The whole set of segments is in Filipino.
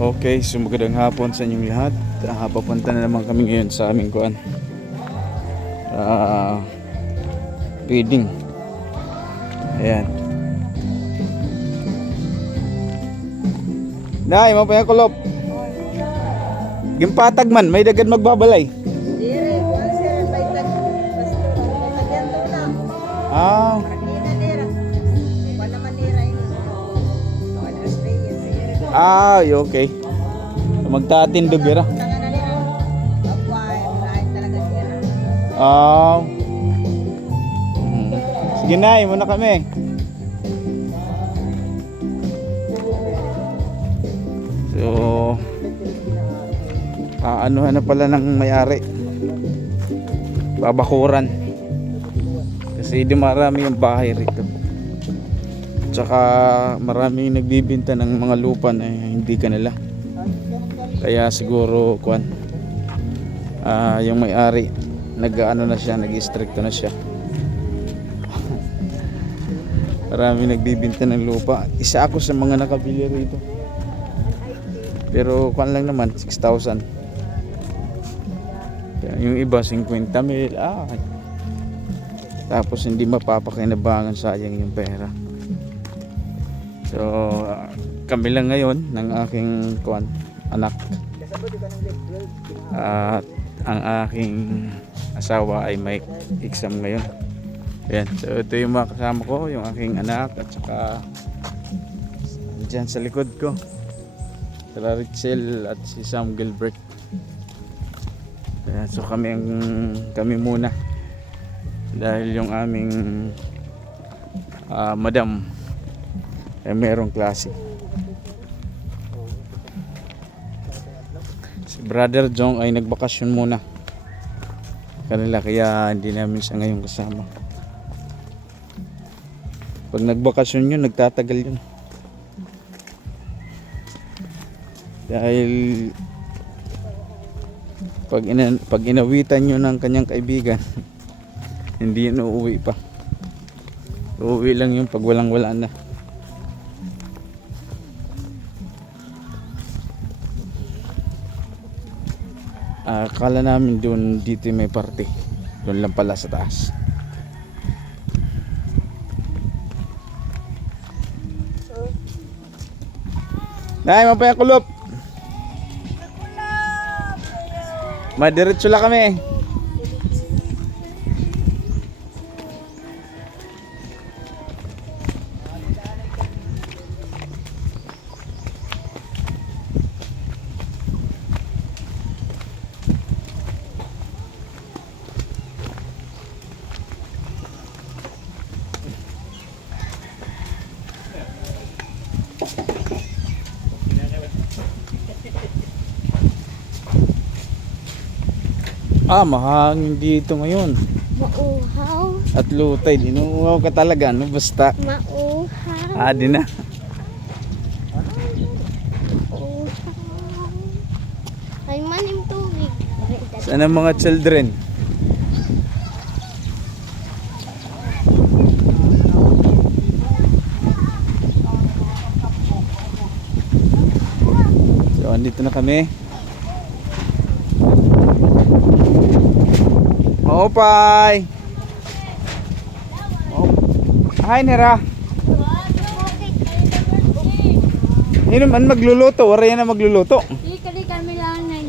Okay, so magandang hapon sa inyong lahat. Papunta na naman kami ngayon sa aming kuan. Feeding. Ayan. Nay, mapaya kulop. Gimpatag man, may dagad magbabalay. Dire, kuan sir, may tag pastor, may tagyan to na. Ah, Parakina nira. Kuan naman nira ini. Andres Reyes. okay. Magtatindog ira. Tangan na nira. Abway, lain talaga nira. Sige Nay, muna kami. So, anuhan na pala ng may-ari. Babakuran. Kasi di marami yung bahay rito. Tsaka maraming nagbibinta ng mga lupa na hindi kanila. Kaya siguro kuan yung may-ari nag-ano na siya, nag-istrikto na siya. Maraming nagbibinta ng lupa. Isa ako sa mga nakabili rito. Pero kuan lang naman 6,000. Yung iba 50,000. Tapos hindi mapapakinabangan, sayang yung pera. So kami lang ngayon ng aking kuan anak. At ang aking asawa ay may exam ngayon. Ayan. So ito yung mga kasama ko, yung aking anak at saka dyan sa likod ko sila Richel at si Sam Gilbert. Ayan. So kami muna dahil yung aming madam ay merong klase. Brother Jong ay nagbakasyon muna kanila, kaya hindi namin siya ngayon kasama. Pag nagbakasyon yun, nagtatagal yun. Dahil pag inawitan nyo ng kanyang kaibigan, hindi yun uuwi pa. Uuwi lang yun pag walang-wala na. Akala namin dito may party. Doon lang pala sa taas. Nay, mapaya kulop. Madiretso lang kami. Mahangin dito ngayon. Mauhaw. At lutay, inuuhaw ka talaga, no? Basta. Mauhaw. Di na. Mauhaw. Ay manim tubig. Saan ang mga children? So, andito na kami. Opay. Hi Nera. Sino man magluluto? Wala yan na magluluto. Kali kami lang na.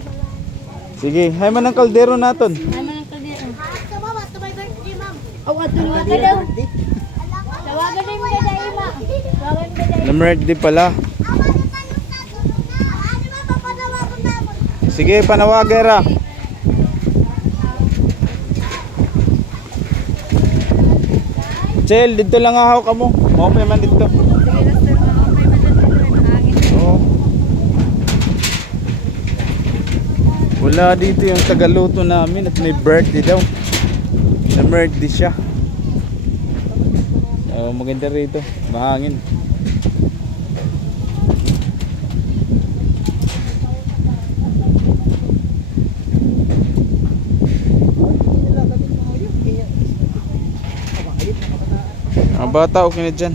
Sige, hay man ang kaldero naton. Ay man ang kaldero. Sa mama, to my birthday, ma'am. Ato na ka daw. Tawagan din mo sa ima. Tawagan mo sa Na birthday pala. Sige, panawagera. Chel, dito lang ahaw ka mo. Okay man dito. Oh. Wala dito yung tagaluto namin at may birthday daw. Na birthday siya. Maganda rito. Mahangin. Bata okay na dyan.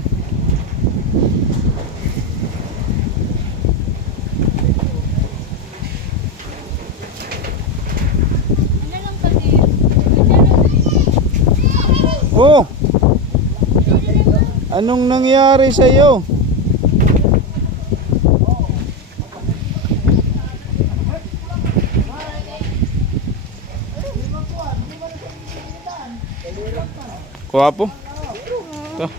Oh! Anong nangyari sa'yo? Kuwapo? Ito.